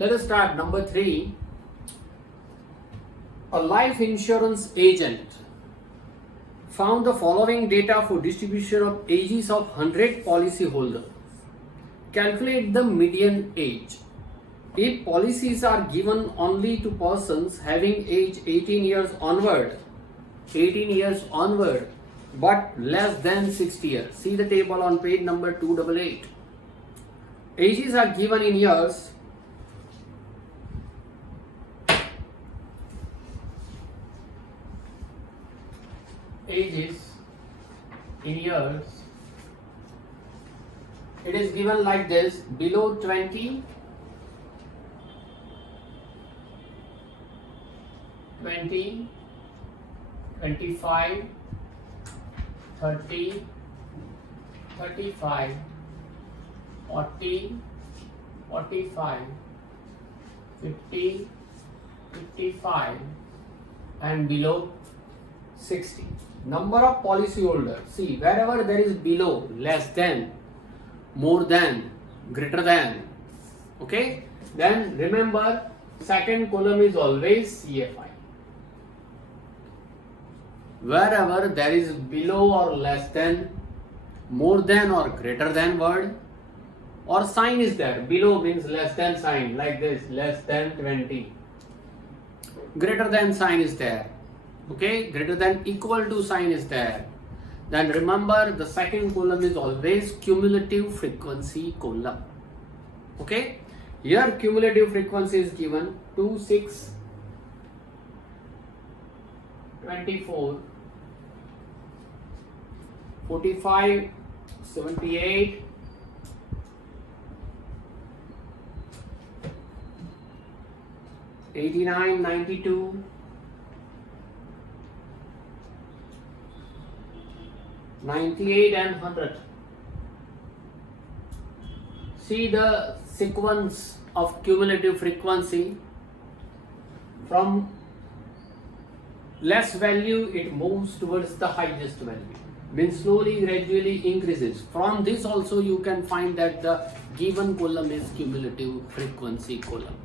Let us start. Number 3. A life insurance agent found the following data for distribution of ages of 100 policyholders. Calculate the median age. If policies are given only to persons having age 18 years onward, but less than 60 years. See the table on page number 288. Ages are given in years. Ages in years. It is given like this: below 20, 20, 25, 30, 35, 40, 45, 50, 55, and below 60. Number of policyholders. See, wherever there is below, less than, more than, greater than, okay, then remember second column is always CFI. Wherever there is below or less than, more than or greater than word, or sign is there. Below means less than sign, like this, less than 20. Greater than sign is there. Okay, greater than equal to sign is there. Then remember the second column is always cumulative frequency column. Okay, here cumulative frequency is given 2, 6, 24, 45, 78, 89, 92, 98 and 100. See the sequence of cumulative frequency. From less value it moves towards the highest value, means slowly gradually increases. From this also you can find that the given column is cumulative frequency column.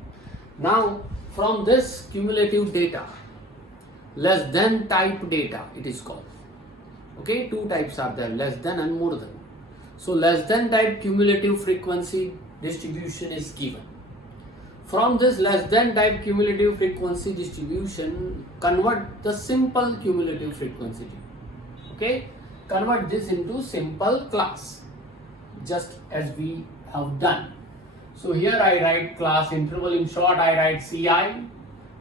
Now from this cumulative data, less than type data it is called. Okay, two types are there, less than and more than. So less than type cumulative frequency distribution is given. From this less than type cumulative frequency distribution, convert the simple cumulative frequency. Okay, convert this into simple class, just as we have done. So here I write class interval, in short I write CI,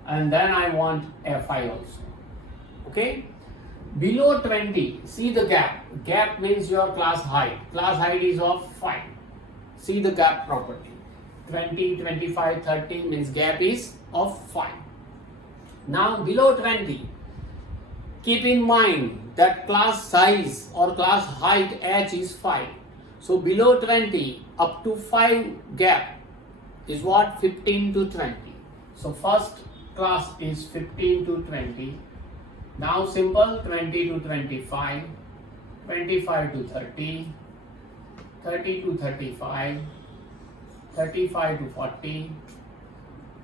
and then I want FI also. Okay. Below 20, see the gap. Gap means your class height. Class height is of 5. See the gap property. 20, 25, 30 means gap is of 5. Now below 20, keep in mind that class size or class height H is 5. So below 20 up to 5 gap is what? 15 to 20. So first class is 15 to 20. Now simple 20 to 25, 25 to 30, 30 to 35, 35 to 40,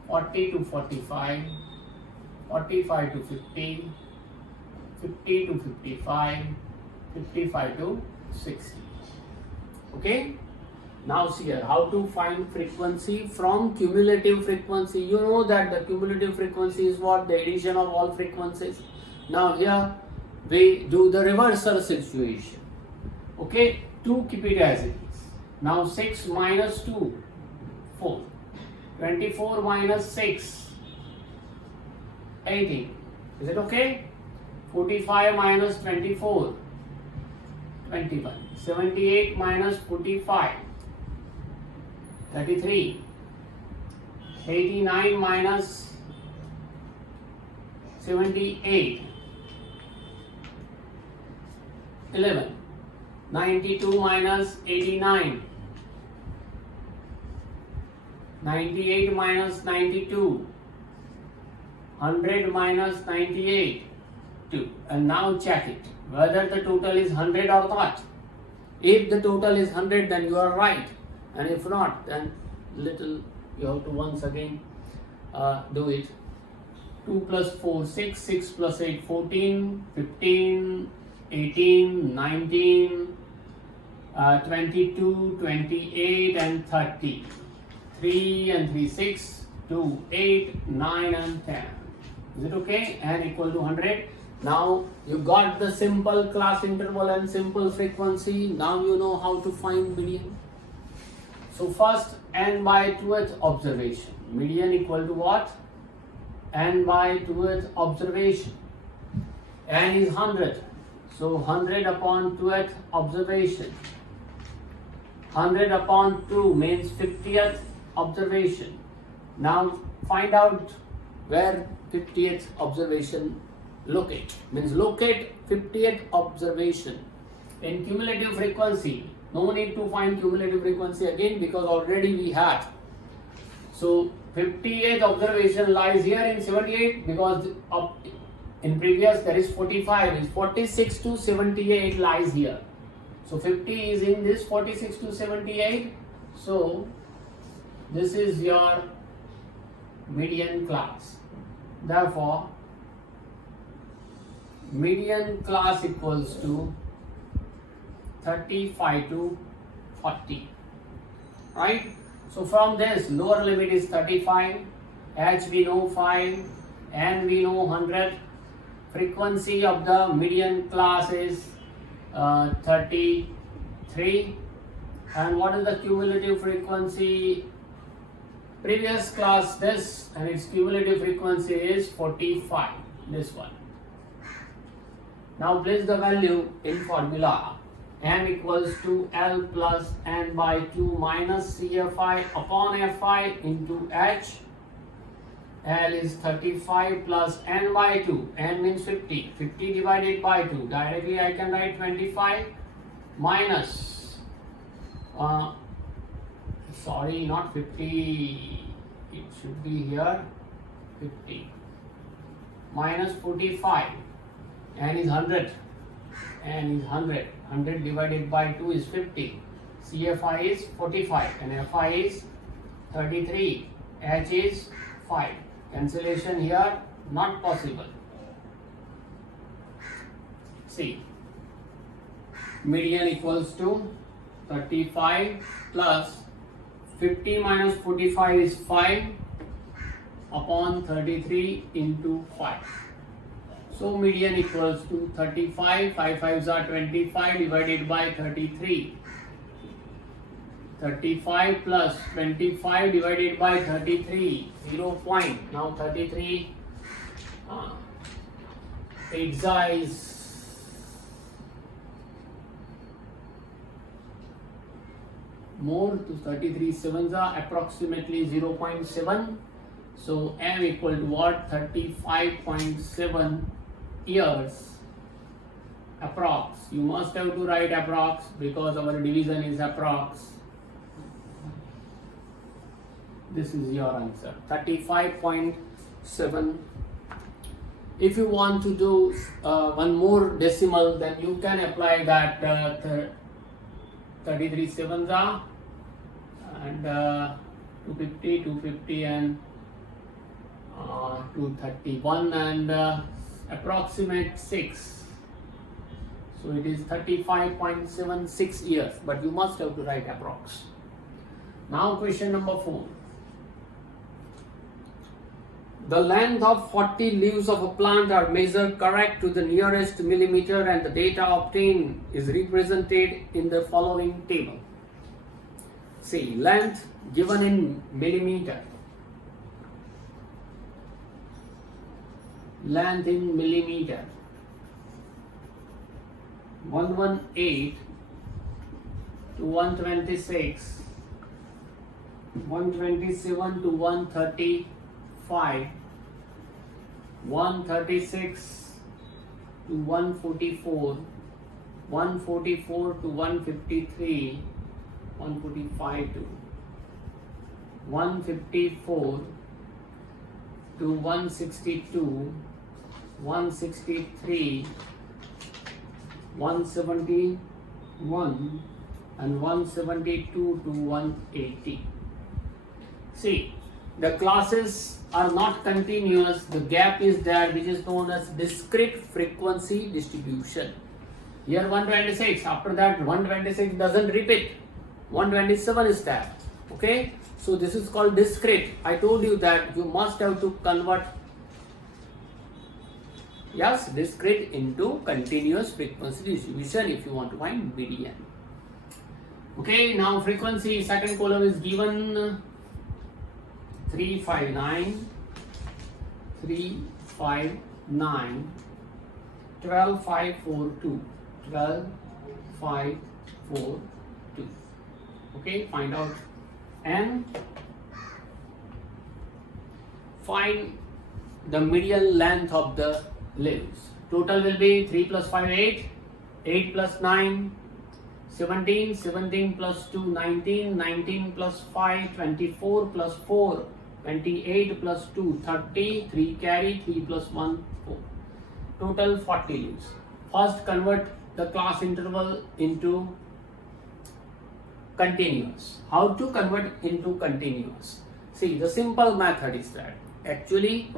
40 to 45, 45 to 50, 50 to 55, 55 to 60. Okay? Now see here, how to find frequency from cumulative frequency. You know that the cumulative frequency is what? The addition of all frequencies. Now here we do the reversal situation. Okay, 2 keep it as it is. Now 6 minus 2, 4. 24 minus 6, 18. Is it okay? 45 minus 24, 21. 78 minus 45, 33. 89 minus 78, 11. 92 minus 89, 98 minus 92, 100 minus 98, 2. And now check it whether the total is 100 or not. If the total is 100, then you are right, and if not, then little You have to once again do it. 2 plus 4, 6, 6 plus 8, 14, 15, 18, 19, 22, 28 and 30. 3 and 3, 6, 2, 8, 9 and 10. Is it okay? N equal to 100. Now you got the simple class interval and simple frequency. Now you know how to find median. So first, n by 2th observation. Median equal to what? N by 2th observation. N is 100. So 100 upon 2th observation. 100 upon 2 means 50th observation. Now find out where 50th observation locate. Means locate 50th observation in cumulative frequency. No need to find cumulative frequency again because already we had. So 58th observation lies here in 78 because in previous there is 45. Is 46 to 78 lies here. So 50 is in this 46 to 78. So this is your median class. Therefore, median class equals to 35 to 40. Right? So from this, lower limit is 35, H we know 5, N we know 100. Frequency of the median class is 33. And what is the cumulative frequency? Previous class this, and its cumulative frequency is 45. This one. Now place the value in formula. M equals to L plus N by 2 minus CFI upon FI into H. L is 35 plus N by 2. N means 50. 50 divided by 2. Directly I can write 25 minus, sorry, not 50. It should be here 50. Minus 45. N is 100. N is 100. 100 divided by 2 is 50. CFI is 45 and FI is 33. H is 5. Cancellation here not possible. See, median equals to 35 plus 50 minus 45 is 5 upon 33 into 5. So median equals to 35, 5 5s are 25 divided by 33. 35 plus 25 divided by 33, 0 point. Now 33 exa is more to 33 sevens are approximately 0.7. So M equal to what? 35.7 years approx. You must have to write approx because our division is approx. This is your answer, 35.7. If you want to do one more decimal, then you can apply that 33 sevens are and 250, 250 and 231 and approximate 6. So it is 35.76 years, but you must have to write approx. Now question number 4. The length of 40 leaves of a plant are measured correct to the nearest millimeter and the data obtained is represented in the following table. See, length given in millimeter. Length in millimeter. 118 to 126, 127 to 135, 136 to 144, 144 to 153, 145 to 154 to 162, 163, 171 and 172 to 180. See, the classes are not continuous. The gap is there, which is known as discrete frequency distribution. Here 126, after that 126 doesn't repeat. 127 is there. Okay, so this is called discrete. I told you that you must have to convert discrete into continuous frequency distribution if you want to find median. Okay, now frequency, second column is given 359, 12542, 12542. Okay, find out and find the median length of the leaves. Total will be 3 plus 5 8, 8 plus 9 17, 17 plus 2 19, 19 plus 5 24 plus 4 28 plus 2 30, 3 carry, 3 plus 1 4. Total 40 leaves. First convert the class interval into continuous. How to convert into continuous? See, the simple method is that actually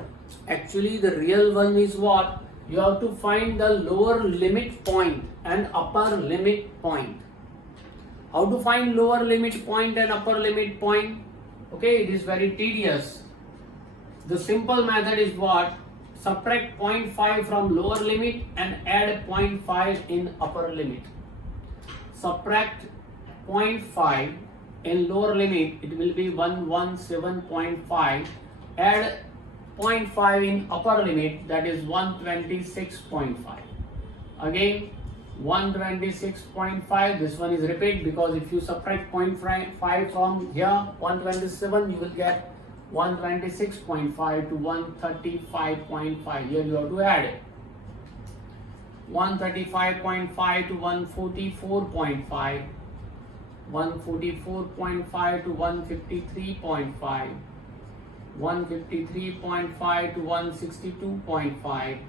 the real one is what? You have to find the lower limit point and upper limit point. How to find lower limit point and upper limit point? Okay, it is very tedious. The simple method is what? Subtract 0.5 from lower limit and add 0.5 in upper limit. Subtract 0.5 in lower limit, it will be 117.5. Add 0.5 in upper limit, that is 126.5. Again 126.5. This one is repeat because if you subtract 0.5 from here 127, you will get 126.5 to 135.5. Here you have to add it. 135.5 to 144.5, 144.5 to 153.5, 153.5 to 162.5,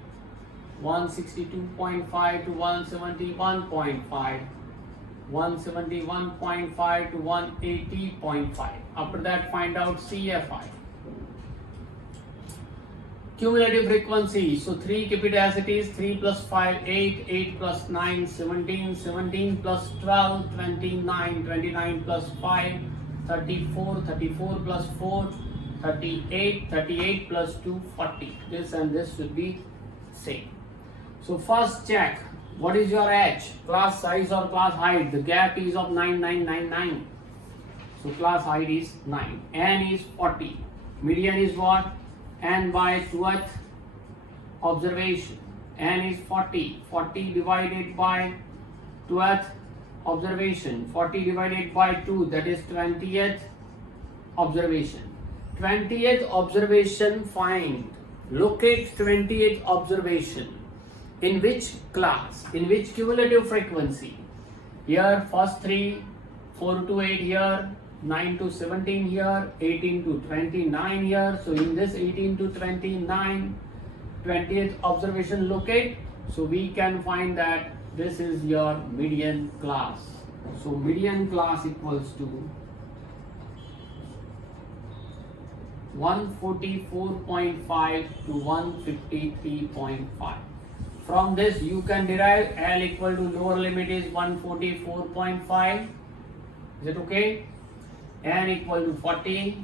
162.5 to 171.5, 171.5 to 180.5. After that, find out CFI. Cumulative frequency. So 3, keep it as it is. 3 plus 5, 8, 8 plus 9, 17, 17 plus 12, 29, 29 plus 5, 34, 34 plus 4, 38, 38 plus 2, 40. This and this should be same. So first check, what is your H? Class size or class height? The gap is of 9999. So class height is 9. N is 40. Median is what? N by 12th observation. N is 40. 40 divided by 12th observation. 40 divided by 2, that is 20th observation. 20th observation, find. Locate 20th observation. In which class? In which cumulative frequency? Here first 3, 4 to 8 here, 9 to 17 here, 18 to 29 here. So in this 18 to 29, 20th observation locate. So we can find that this is your median class. So median class equals to 144.5 to 153.5. From this you can derive L equal to lower limit is 144.5. Is it okay? N equal to 40.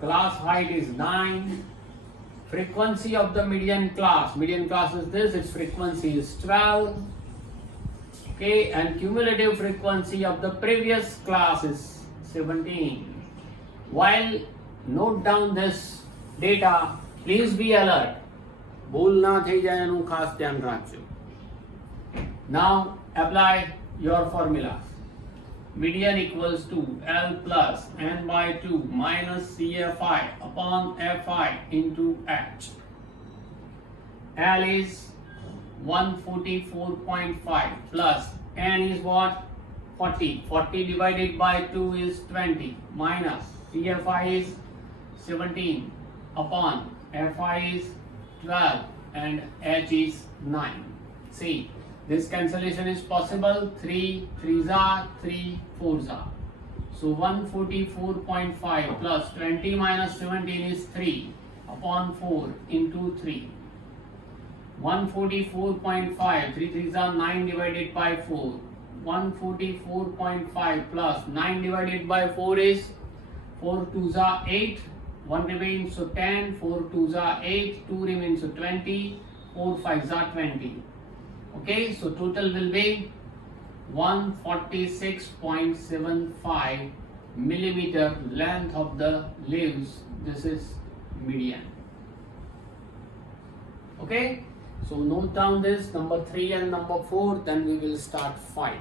Class height is 9. Frequency of the median class. Median class is this. Its frequency is 12. Okay, and cumulative frequency of the previous class is 17. While note down this data, please be alert. ભૂલ ના થઈ જાય એનું ખાસ ધ્યાન રાખજો. Now apply your formula. Median equals to L plus N by 2 minus CFI upon FI into H. L is 144.5 plus N is what? 40. 40 divided by 2 is 20 minus CFI is 17 upon FI is 12 and H is 9. See, this cancellation is possible. 3 3s are 3 4s are. So 144.5 plus 20 minus 17 is 3 upon 4 into 3. 144.5, 3 3s are 9 divided by 4. 144.5 plus 9 divided by 4 is 4 2s are 8, 1 remains so 10, 4 2s are 8, 2 remains so 20, 4 5s are 20. Okay, so total will be 146.75 millimeter length of the leaves. This is median. Okay, so note down this number 3 and number 4, then we will start 5.